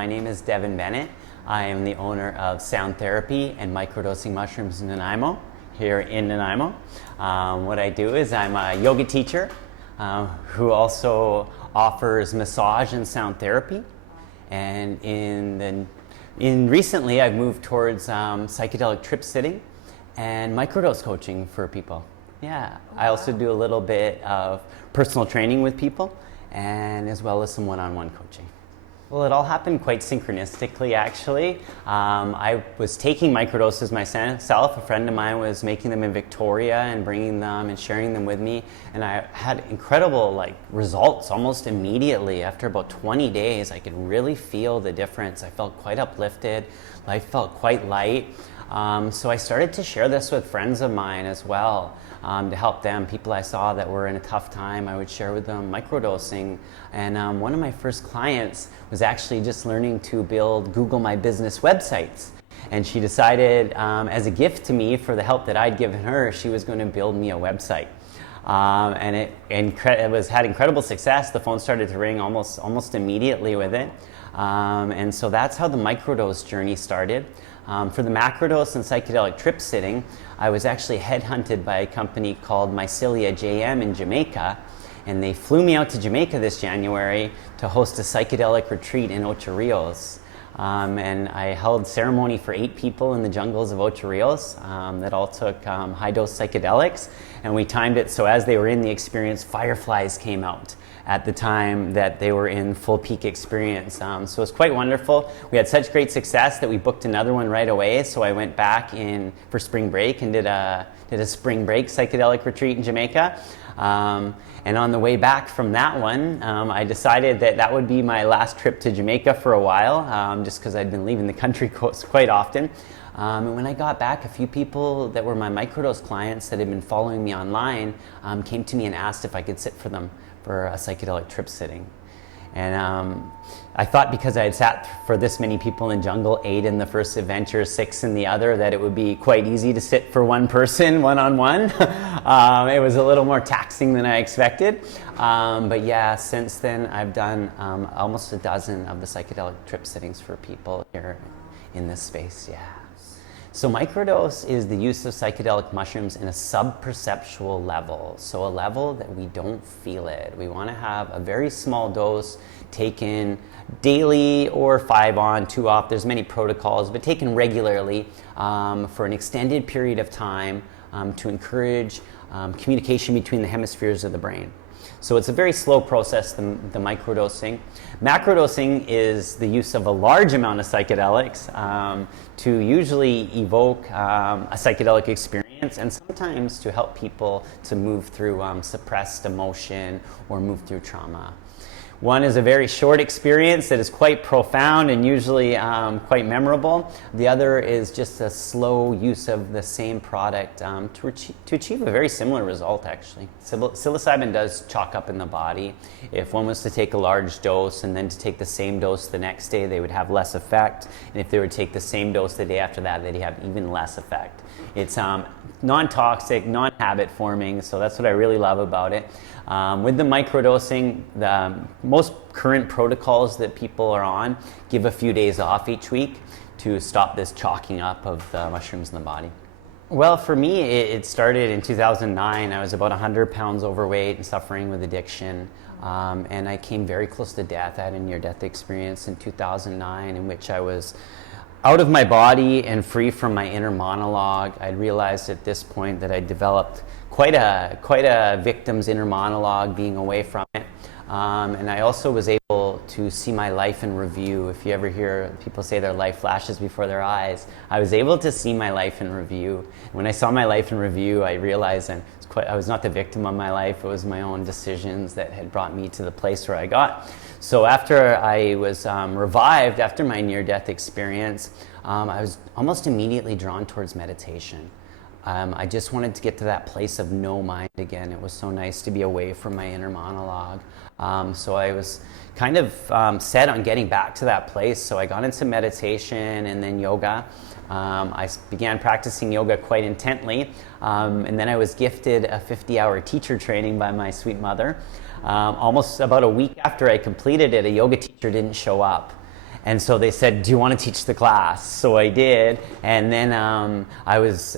My name is Devon Bennet. I am the owner of Sound Therapy and Microdosing Mushrooms in Nanaimo, here in Nanaimo. What I do is I'm a yoga teacher who also offers massage and sound therapy. And recently I've moved towards psychedelic trip sitting and microdose coaching for people. Yeah, I also do a little bit of personal training with people, and as well as some one-on-one coaching. Well, it all happened quite synchronistically, actually. I was taking microdoses myself. A friend of mine was making them in Victoria and bringing them and sharing them with me, and I had incredible results almost immediately. After about 20 days, I could really feel the difference. I felt quite uplifted. Life felt quite light. So I started to share this with friends of mine as well, to help them, people I saw that were in a tough time. I would share with them microdosing. And one of my first clients was actually just learning to build Google My Business websites. And she decided, as a gift to me for the help that I'd given her, she was going to build me a website. And it had incredible success. The phone started to ring almost immediately with it. And so that's how the microdose journey started. For the macrodose and psychedelic trip sitting, I was actually headhunted by a company called Mycelia JM in Jamaica, and they flew me out to Jamaica this January to host a psychedelic retreat in Ocho Rios. And I held ceremony for 8 people in the jungles of Ocho Rios that all took high-dose psychedelics, and we timed it so as they were in the experience, fireflies came out at the time that they were in full peak experience. So it was quite wonderful. We had such great success that we booked another one right away, so I went back in for spring break and did a spring break psychedelic retreat in Jamaica. And on the way back from that one, I decided that would be my last trip to Jamaica for a while, just because I'd been leaving the country quite often. And when I got back, a few people that were my microdose clients that had been following me online came to me and asked if I could sit for them for a psychedelic trip sitting. And I thought because I had sat for this many people in jungle, 8 in the first adventure, 6 in the other, that it would be quite easy to sit for one person, one-on-one. It was a little more taxing than I expected. But yeah, since then I've done almost a dozen of the psychedelic trip sittings for people here in this space, yeah. So microdose is the use of psychedelic mushrooms in a sub-perceptual level, so a level that we don't feel it. We want to have a very small dose taken daily or 5 on, 2 off. There's many protocols, but taken regularly for an extended period of time to encourage communication between the hemispheres of the brain. So it's a very slow process, the microdosing. Macrodosing is the use of a large amount of psychedelics to usually evoke a psychedelic experience, and sometimes to help people to move through suppressed emotion or move through trauma. One is a very short experience that is quite profound and usually quite memorable. The other is just a slow use of the same product to achieve a very similar result, actually. Psilocybin does chalk up in the body. If one was to take a large dose and then to take the same dose the next day, they would have less effect. And if they would take the same dose the day after that, they'd have even less effect. It's non-toxic, non-habit forming, so that's what I really love about it. With the microdosing, the most current protocols that people are on give a few days off each week to stop this chalking up of the mushrooms in the body. Well, for me, it started in 2009. I was about 100 pounds overweight and suffering with addiction. And I came very close to death. I had a near-death experience in 2009 in which I was out of my body and free from my inner monologue. I'd realized at this point that I developed quite a victim's inner monologue, being away from it. And I also was able to see my life in review. If you ever hear people say their life flashes before their eyes, I was able to see my life in review. When I saw my life in review, I realized I was not the victim of my life. It was my own decisions that had brought me to the place where I got. So after I was revived, after my near-death experience, I was almost immediately drawn towards meditation. I just wanted to get to that place of no mind again. It was so nice to be away from my inner monologue. So I was kind of set on getting back to that place. So I got into meditation and then yoga. I began practicing yoga quite intently. And then I was gifted a 50-hour teacher training by my sweet mother. Almost about a week after I completed it, a yoga teacher didn't show up. And so they said, do you want to teach the class? So I did. And then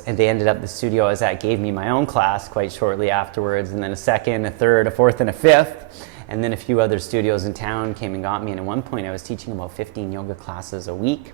they ended up, the studio I was at gave me my own class quite shortly afterwards, and then a second, a third, a fourth, and a fifth. And then a few other studios in town came and got me. And at one point I was teaching about 15 yoga classes a week.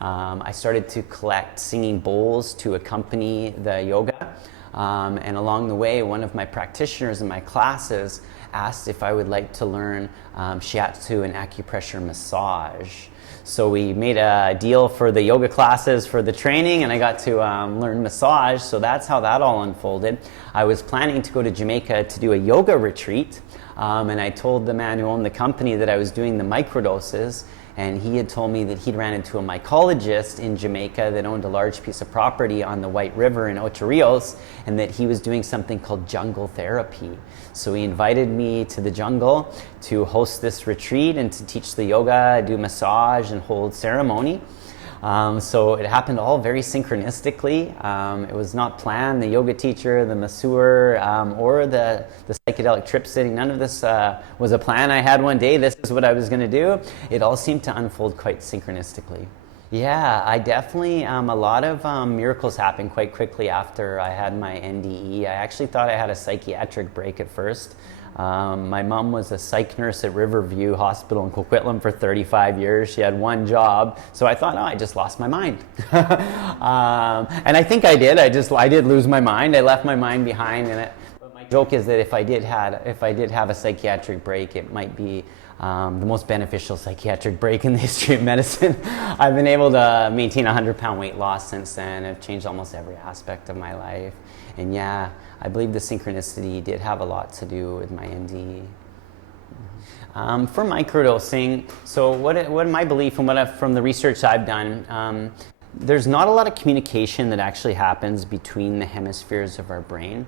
I started to collect singing bowls to accompany the yoga. And along the way, one of my practitioners in my classes asked if I would like to learn shiatsu and acupressure massage. So we made a deal for the yoga classes for the training, and I got to learn massage. So that's how that all unfolded. I was planning to go to Jamaica to do a yoga retreat, and I told the man who owned the company that I was doing the microdoses. And he had told me that he'd ran into a mycologist in Jamaica that owned a large piece of property on the White River in Ocho Rios, and that he was doing something called jungle therapy. So he invited me to the jungle to host this retreat and to teach the yoga, do massage, and hold ceremony. So it happened all very synchronistically. It was not planned. The yoga teacher, the masseur, or the psychedelic trip sitting, none of this was a plan I had one day. This is what I was going to do. It all seemed to unfold quite synchronistically. Yeah, I definitely, a lot of miracles happened quite quickly after I had my NDE. I actually thought I had a psychiatric break at first. My mom was a psych nurse at Riverview Hospital in Coquitlam for 35 years. She had one job, so I thought, oh, I just lost my mind. And I think I did. I did lose my mind. I left my mind behind. But my joke is that if I did have a psychiatric break, it might be the most beneficial psychiatric break in the history of medicine. I've been able to maintain a 100-pound weight loss since then. I've changed almost every aspect of my life. And yeah, I believe the synchronicity did have a lot to do with my NDE. For microdosing, so what my belief and from the research I've done, there's not a lot of communication that actually happens between the hemispheres of our brain.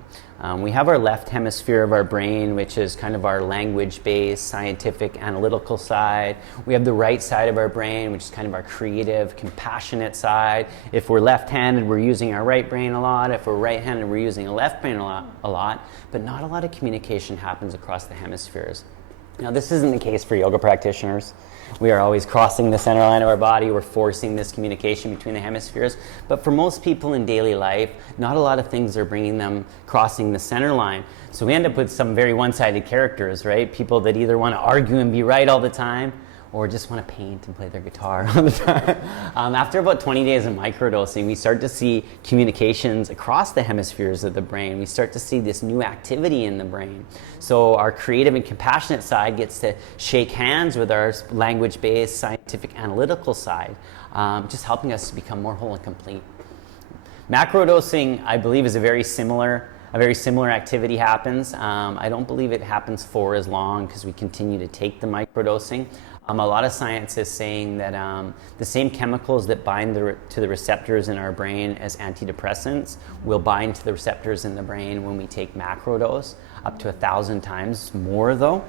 We have our left hemisphere of our brain, which is kind of our language-based, scientific, analytical side. We have the right side of our brain, which is kind of our creative, compassionate side. If we're left-handed, we're using our right brain a lot. If we're right-handed, we're using a left brain a lot. But not a lot of communication happens across the hemispheres. Now, this isn't the case for yoga practitioners. We are always crossing the center line of our body. We're forcing this communication between the hemispheres. But for most people in daily life, not a lot of things are bringing them crossing the center line. So we end up with some very one-sided characters, right? People that either want to argue and be right all the time, or just want to paint and play their guitar all the time. After about 20 days of microdosing, we start to see communications across the hemispheres of the brain. We start to see this new activity in the brain. So our creative and compassionate side gets to shake hands with our language-based, scientific, analytical side, just helping us to become more whole and complete. Macrodosing, I believe, is a very similar activity happens. I don't believe it happens for as long because we continue to take the microdosing. A lot of science is saying that the same chemicals that bind to the receptors in our brain as antidepressants will bind to the receptors in the brain when we take macrodose, up to 1,000 times more though.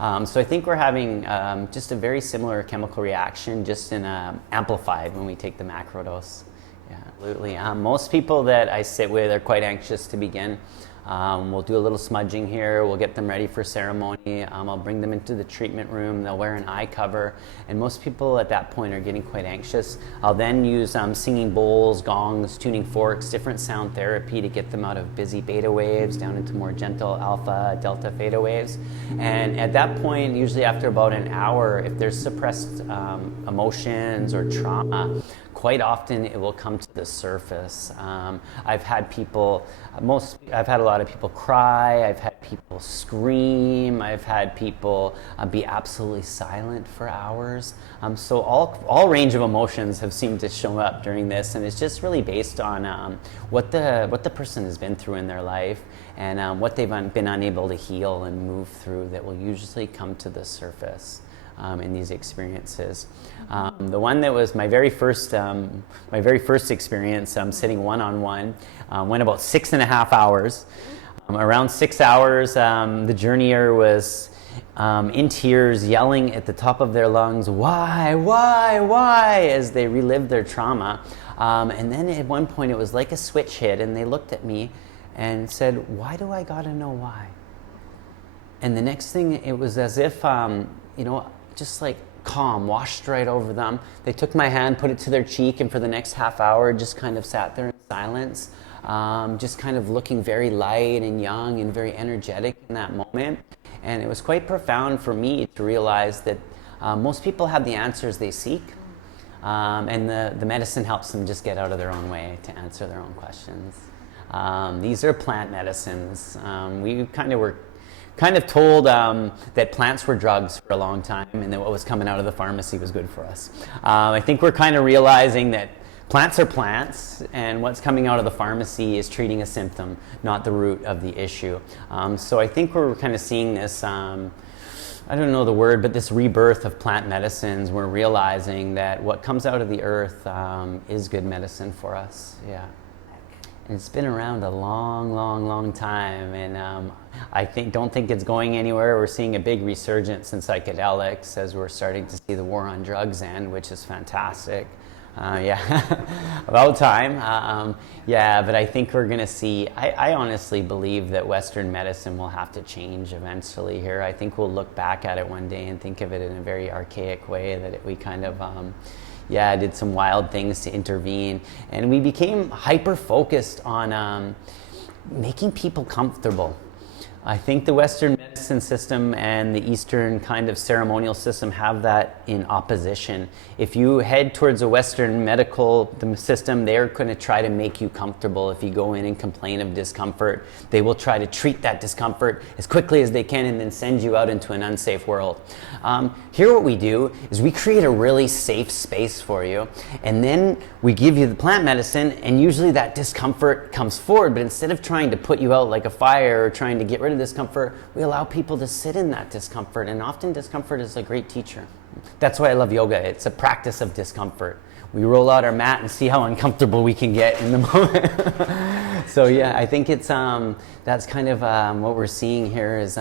So I think we're having just a very similar chemical reaction, just in amplified when we take the macrodose. Yeah, absolutely. Most people that I sit with are quite anxious to begin. We'll do a little smudging here. We'll get them ready for ceremony. I'll bring them into the treatment room. They'll wear an eye cover. And most people at that point are getting quite anxious. I'll then use singing bowls, gongs, tuning forks, different sound therapy to get them out of busy beta waves down into more gentle alpha, delta, theta waves. And at that point, usually after about an hour, if there's suppressed emotions or trauma, quite often it will come to the surface. I've had a lot of people cry, I've had people scream, I've had people be absolutely silent for hours. So all range of emotions have seemed to show up during this, and it's just really based on what the person has been through in their life and what they've been unable to heal and move through that will usually come to the surface. In these experiences. The one that was my very first experience, sitting one-on-one, went about 6.5 hours. Around 6 hours, the journeyer was in tears, yelling at the top of their lungs, why, as they relived their trauma. And then at one point it was like a switch hit, and they looked at me and said, why do I gotta know why? And the next thing, it was as if, just like calm washed right over them. They took my hand, put it to their cheek, and for the next half hour just kind of sat there in silence, just kind of looking very light and young and very energetic in that moment. And it was quite profound for me to realize that most people have the answers they seek, and the medicine helps them just get out of their own way to answer their own questions. These are plant medicines. We were kind of told that plants were drugs for a long time, and that what was coming out of the pharmacy was good for us. I think we're kind of realizing that plants are plants, and what's coming out of the pharmacy is treating a symptom, not the root of the issue. So I think we're kind of seeing this, I don't know the word, but this rebirth of plant medicines. We're realizing that what comes out of the earth is good medicine for us. Yeah. And it's been around a long time, and I don't think it's going anywhere. We're seeing a big resurgence in psychedelics as we're starting to see the war on drugs end, which is fantastic. About time. But I think we're going to see, I honestly believe that Western medicine will have to change eventually here. I think we'll look back at it one day and think of it in a very archaic way, that we kind of did some wild things to intervene, and we became hyper-focused on making people comfortable. I think the Western medicine system and the Eastern kind of ceremonial system have that in opposition. If you head towards a Western medical system, they're going to try to make you comfortable. If you go in and complain of discomfort, they will try to treat that discomfort as quickly as they can and then send you out into an unsafe world. Here what we do is we create a really safe space for you, and then we give you the plant medicine, and usually that discomfort comes forward, but instead of trying to put you out like a fire or trying to get rid of discomfort, we allow people to sit in that discomfort, and often discomfort is a great teacher. That's why I love yoga. It's a practice of discomfort. We roll out our mat and see how uncomfortable we can get in the moment. So yeah, I think it's that's kind of what we're seeing here is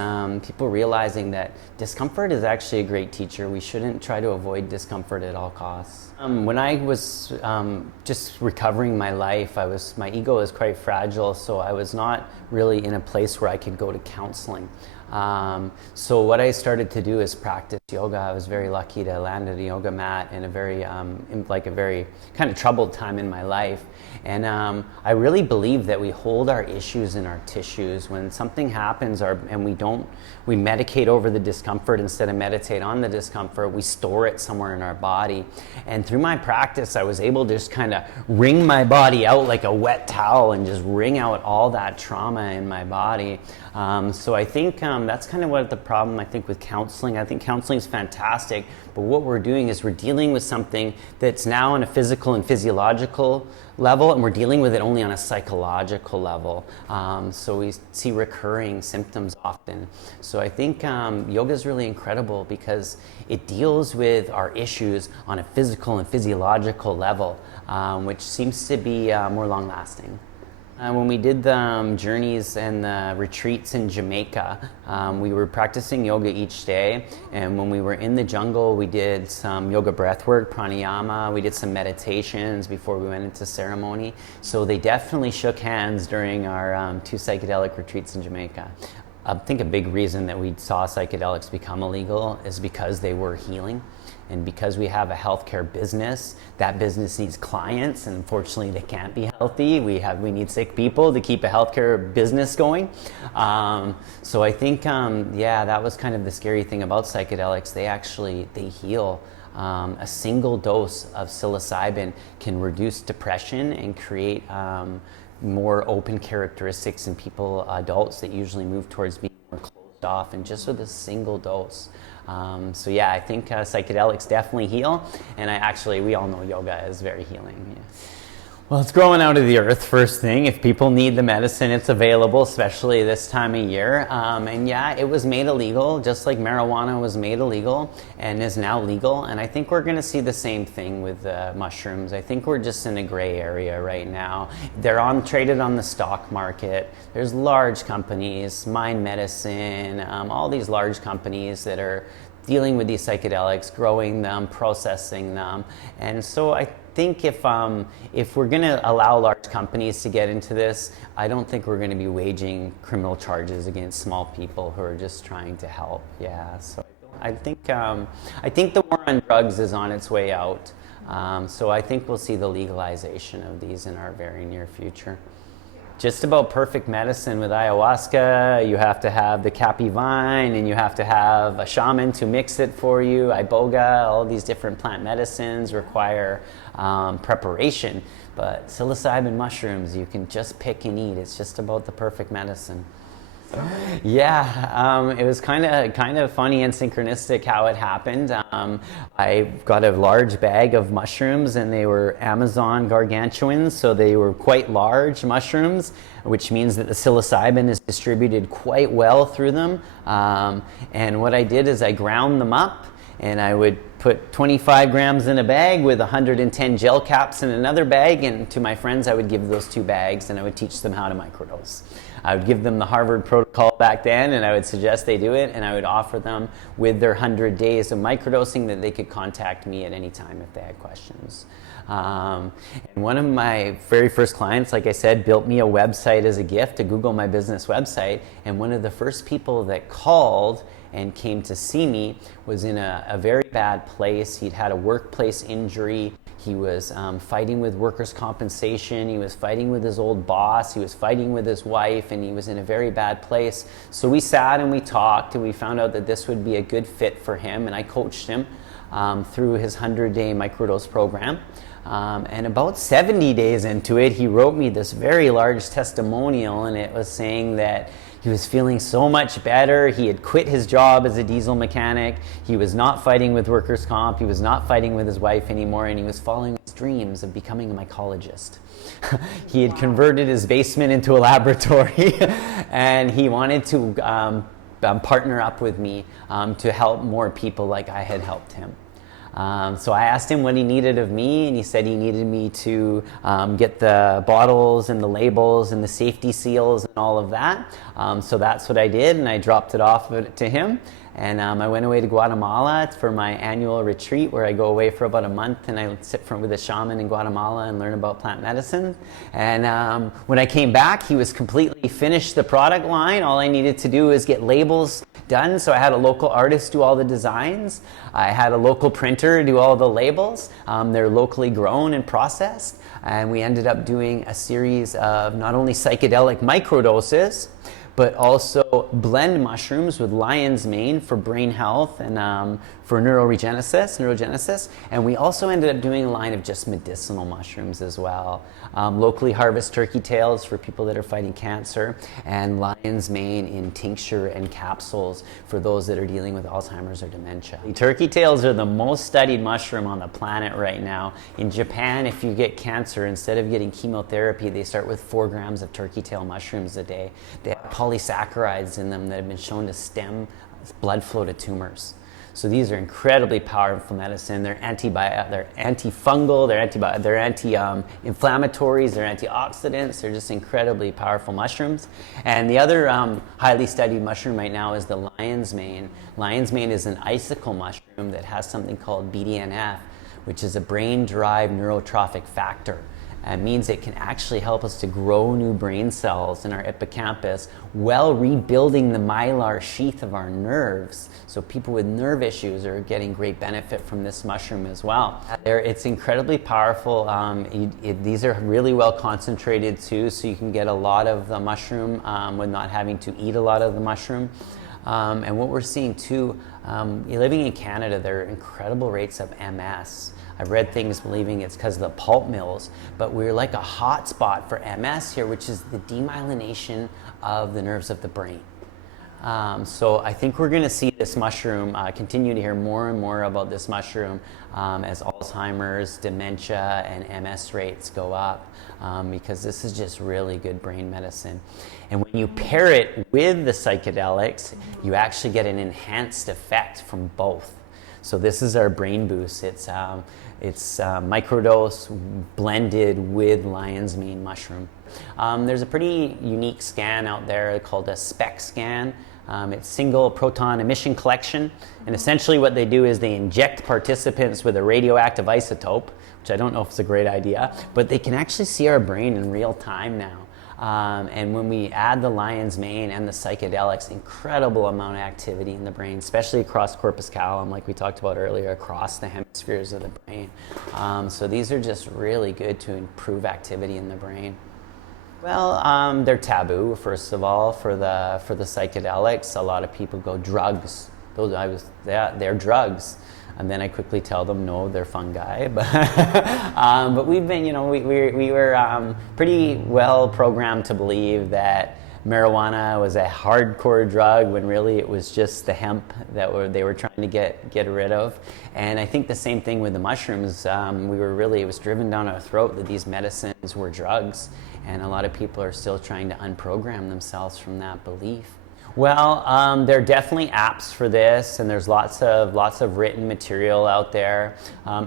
people realizing that discomfort is actually a great teacher. We shouldn't try to avoid discomfort at all costs. When I was just recovering my life, my ego was quite fragile, so I was not really in a place where I could go to counseling. So what I started to do is practice yoga. I was very lucky to land at a yoga mat in a very kind of troubled time in my life. And I really believe that we hold our issues in our tissues. When something happens and we medicate over the discomfort instead of meditate on the discomfort, we store it somewhere in our body. And through my practice, I was able to just kind of wring my body out like a wet towel and just wring out all that trauma in my body. So I think that's kind of what the problem, I think, with counseling. I think counseling is fantastic, but what we're doing is we're dealing with something that's now on a physical and physiological level, and we're dealing with it only on a psychological level. So we see recurring symptoms often. So I think yoga is really incredible because it deals with our issues on a physical and physiological level, which seems to be more long-lasting. When we did the journeys and the retreats in Jamaica, we were practicing yoga each day, and when we were in the jungle, we did some yoga breathwork, pranayama, we did some meditations before we went into ceremony. So they definitely shook hands during our 2 psychedelic retreats in Jamaica. I think a big reason that we saw psychedelics become illegal is because they were healing. And because we have a healthcare business, that business needs clients, and unfortunately they can't be healthy. We need sick people to keep a healthcare business going. So I think, that was kind of the scary thing about psychedelics. They heal. A single dose of psilocybin can reduce depression and create more open characteristics in adults that usually move towards being more closed off, and just with a single dose. I think psychedelics definitely heal, and we all know yoga is very healing. Yeah. Well, it's growing out of the earth, first thing. If people need the medicine, it's available, especially this time of year. It was made illegal, just like marijuana was made illegal and is now legal. And I think we're going to see the same thing with mushrooms. I think we're just in a gray area right now. They're traded on the stock market. There's large companies, Mind Medicine, all these large companies that are dealing with these psychedelics, growing them, processing them. And so I think if we're going to allow large companies to get into this, I don't think we're going to be waging criminal charges against small people who are just trying to help. Yeah, so I think the war on drugs is on its way out. So I think we'll see the legalization of these in our very near future. Just about perfect medicine with ayahuasca. You have to have the capi vine, and you have to have a shaman to mix it for you. Iboga, all these different plant medicines require preparation. But psilocybin mushrooms, you can just pick and eat. It's just about the perfect medicine. Yeah, it was kind of funny and synchronistic how it happened. I got a large bag of mushrooms, and they were Amazon gargantuans, so they were quite large mushrooms, which means that the psilocybin is distributed quite well through them. And what I did is I ground them up, and I would put 25 grams in a bag with 110 gel caps in another bag, and to my friends I would give those 2 bags, and I would teach them how to microdose. I would give them the Harvard protocol back then, and I would suggest they do it, and I would offer them with their 100 days of microdosing that they could contact me at any time if they had questions. And one of my very first clients, like I said, built me a website as a gift, a Google My Business website, and one of the first people that called and came to see me was in a very bad place. He'd had a workplace injury. He was fighting with workers' compensation. He was fighting with his old boss. He was fighting with his wife, and he was in a very bad place. So we sat and we talked, and we found out that this would be a good fit for him, and I coached him through his 100-day microdose program. And about 70 days into it, he wrote me this very large testimonial, and it was saying that he was feeling so much better. He had quit his job as a diesel mechanic. He was not fighting with workers' comp. He was not fighting with his wife anymore, and he was following his dreams of becoming a mycologist. He had converted his basement into a laboratory, and he wanted to partner up with me to help more people like I had helped him. So I asked him what he needed of me, and he said he needed me to get the bottles and the labels and the safety seals and all of that. So that's what I did, and I dropped it off to him. And I went away to Guatemala for my annual retreat, where I go away for about a month, and I sit with a shaman in Guatemala and learn about plant medicine. And when I came back, he was completely finished the product line. All I needed to do was get labels done. So I had a local artist do all the designs. I had a local printer do all the labels. They're locally grown and processed. And we ended up doing a series of not only psychedelic microdoses, but also blend mushrooms with lion's mane for brain health and for neurogenesis. And we also ended up doing a line of just medicinal mushrooms as well. Locally harvested turkey tails for people that are fighting cancer, and lion's mane in tincture and capsules for those that are dealing with Alzheimer's or dementia. Turkey tails are the most studied mushroom on the planet right now. In Japan, if you get cancer, instead of getting chemotherapy, they start with 4 grams of turkey tail mushrooms a day. They have polysaccharides in them that have been shown to stem blood flow to tumors. So these are incredibly powerful medicine. They're antifungal, they're anti-inflammatories, they're antioxidants. They're just incredibly powerful mushrooms. And the other highly studied mushroom right now is the lion's mane. Lion's mane is an icicle mushroom that has something called BDNF, which is a brain-derived neurotrophic factor. It means it can actually help us to grow new brain cells in our hippocampus while rebuilding the myelin sheath of our nerves. So people with nerve issues are getting great benefit from this mushroom as well. It's incredibly powerful. These are really well concentrated too, so you can get a lot of the mushroom with not having to eat a lot of the mushroom. And what we're seeing too, living in Canada, there are incredible rates of MS. I've read things believing it's because of the pulp mills, but we're like a hot spot for MS here, which is the demyelination of the nerves of the brain. So I think we're going to see this mushroom, continue to hear more and more about this mushroom as Alzheimer's, dementia, and MS rates go up, because this is just really good brain medicine. And when you pair it with the psychedelics, you actually get an enhanced effect from both. So this is our brain boost. It's microdose blended with lion's mane mushroom. There's a pretty unique scan out there called a SPECT scan. It's single proton emission collection, and essentially what they do is they inject participants with a radioactive isotope, which I don't know if it's a great idea, but they can actually see our brain in real time now. And when we add the lion's mane and the psychedelics, incredible amount of activity in the brain, especially across corpus callosum, like we talked about earlier, across the hemispheres of the brain. So these are just really good to improve activity in the brain. Well, they're taboo, first of all, for the psychedelics. A lot of people go drugs. They're drugs. And then I quickly tell them, no, they're fungi. But we've been, we were pretty well programmed to believe that marijuana was a hardcore drug when really it was just the hemp that they were trying to get rid of. And I think the same thing with the mushrooms. It was driven down our throat that these medicines were drugs. And a lot of people are still trying to unprogram themselves from that belief. Well, there are definitely apps for this, and there's lots of written material out there.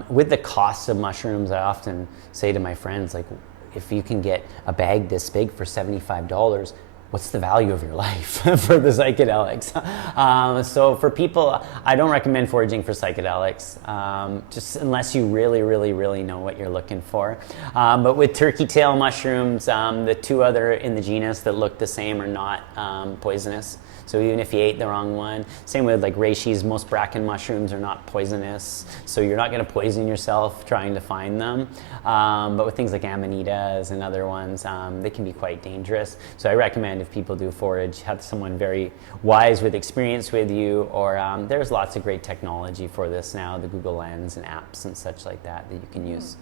With the cost of mushrooms, I often say to my friends, like, if you can get a bag this big for $75, what's the value of your life for the psychedelics? So for people, I don't recommend foraging for psychedelics, just unless you really, really, really know what you're looking for. But with turkey tail mushrooms, the two other in the genus that look the same are not poisonous. So even if you ate the wrong one, same with like reishis, most bracken mushrooms are not poisonous. So you're not going to poison yourself trying to find them. But with things like amanitas and other ones, they can be quite dangerous. So I recommend if people do forage, have someone very wise with experience with you, or there's lots of great technology for this now, the Google Lens and apps and such like that you can use.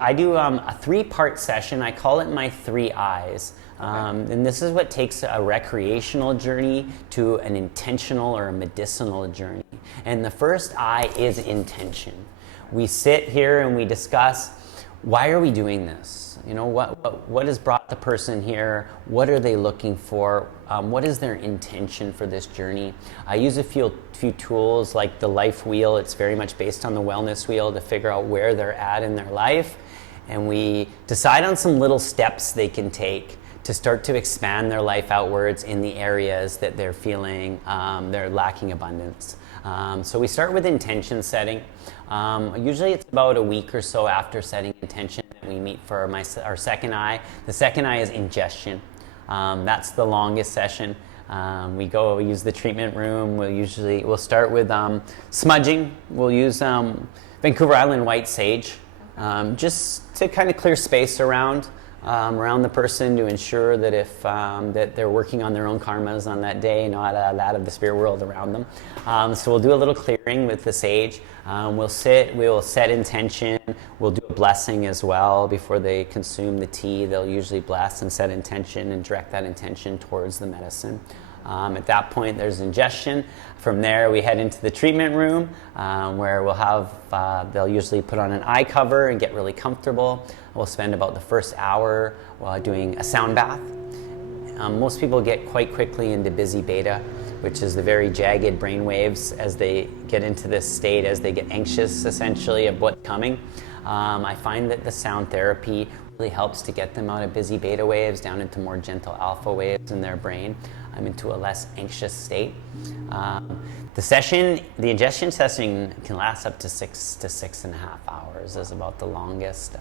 I do a 3-part session. I call it my 3 eyes. And this is what takes a recreational journey to an intentional or a medicinal journey. And the first eye is intention. We sit here and we discuss, why are we doing this? What has brought the person here? What are they looking for? What is their intention for this journey? I use a few tools like the life wheel. It's very much based on the wellness wheel to figure out where they're at in their life. And we decide on some little steps they can take to start to expand their life outwards in the areas that they're feeling they're lacking abundance. So we start with intention setting. Usually it's about a week or so after setting intention that we meet for our second eye. The second eye is ingestion. That's the longest session. We use the treatment room. We'll start with smudging. We'll use Vancouver Island white sage, just to kind of clear space around the person to ensure that that they're working on their own karmas on that day, not that of the spirit world around them. So we'll do a little clearing with the sage. We'll set intention. We'll do a blessing as well before they consume the tea. They'll usually bless and set intention and direct that intention towards the medicine. At that point, there's ingestion. From there, we head into the treatment room where they'll usually put on an eye cover and get really comfortable. We'll spend about the first hour while doing a sound bath. Most people get quite quickly into busy beta, which is the very jagged brain waves as they get into this state, as they get anxious essentially of what's coming. I find that the sound therapy really helps to get them out of busy beta waves down into more gentle alpha waves in their brain, into a less anxious state. The ingestion session can last up to 6 to 6.5 hours. Is about the longest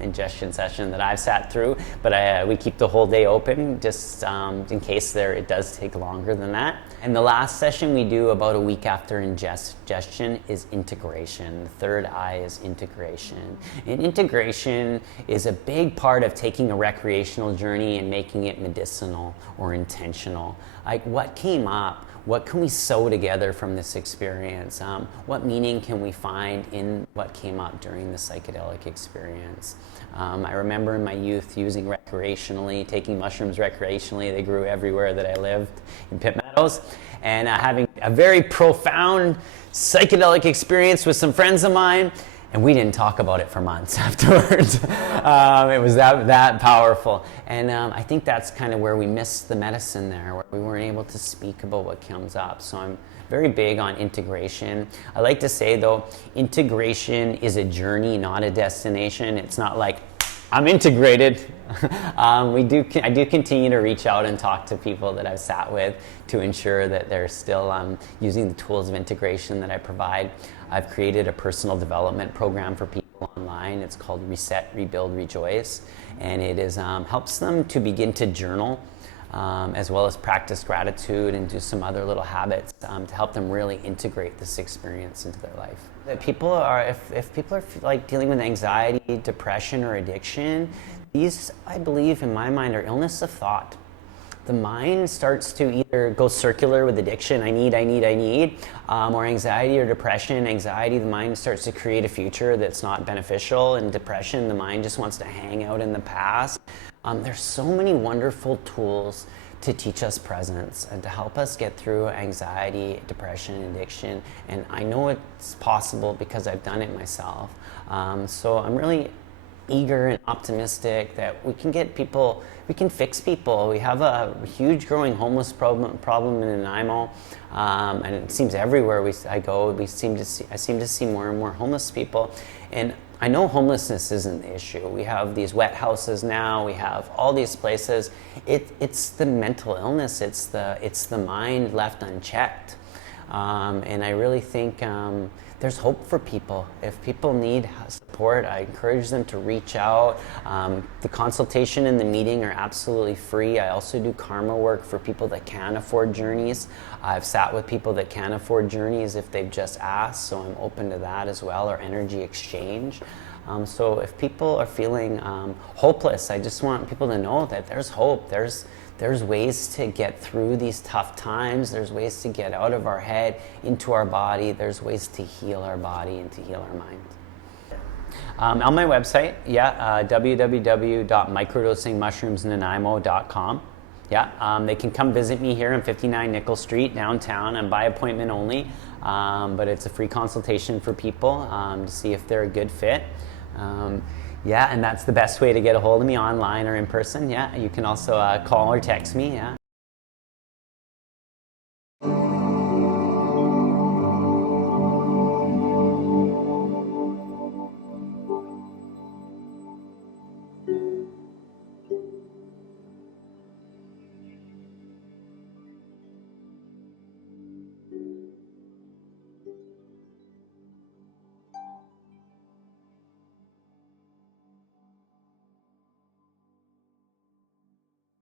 ingestion session that I've sat through, but we keep the whole day open just in case it does take longer than that. And the last session we do about a week after ingestion is integration. The third eye is integration. And integration is a big part of taking a recreational journey and making it medicinal or intentional. Like, what came up? What can we sew together from this experience? What meaning can we find in what came up during the psychedelic experience? I remember in my youth using recreationally, taking mushrooms recreationally. They grew everywhere that I lived in Pitt Meadows. And having a very profound psychedelic experience with some friends of mine. And we didn't talk about it for months afterwards. It was that powerful. And I think that's kind of where we missed the medicine there, where we weren't able to speak about what comes up. So I'm very big on integration. I like to say, though, integration is a journey, not a destination. It's not like, I'm integrated. I do continue to reach out and talk to people that I've sat with to ensure that they're still using the tools of integration that I provide. I've created a personal development program for people people online. It's called Reset, Rebuild, Rejoice, and it is helps them to begin to journal, as well as practice gratitude and do some other little habits to help them really integrate this experience into their life. That people are, if people are like dealing with anxiety, depression, or addiction, these, I believe, in my mind, are illness of thought. The mind starts to either go circular with addiction, I need, or anxiety or depression. Anxiety, the mind starts to create a future that's not beneficial, and depression, the mind just wants to hang out in the past. There's so many wonderful tools to teach us presence and to help us get through anxiety, depression, addiction, and I know it's possible because I've done it myself. So I'm really eager and optimistic that we can get people, we can fix people. We have a huge growing homeless problem in Nanaimo, and it seems everywhere I go, I seem to see more and more homeless people. And I know homelessness isn't the issue. We have these wet houses now, we have all these places. It's the mental illness, it's the mind left unchecked. And I really think there's hope for people. If people need support, I encourage them to reach out. The consultation and the meeting are absolutely free. I also do karma work for people that can't afford journeys. I've sat with people that can't afford journeys if they've just asked, so I'm open to that as well, or energy exchange. So if people are feeling hopeless, I just want people to know that there's hope. There's ways to get through these tough times. There's ways to get out of our head into our body. There's ways to heal our body and to heal our mind. On my website, www.microdosingmushroomsnanaimo.com. They can come visit me here on 59 Nickel Street downtown. I'm by appointment only, but it's a free consultation for people to see if they're a good fit. And that's the best way to get a hold of me, online or in person. You can also call or text me.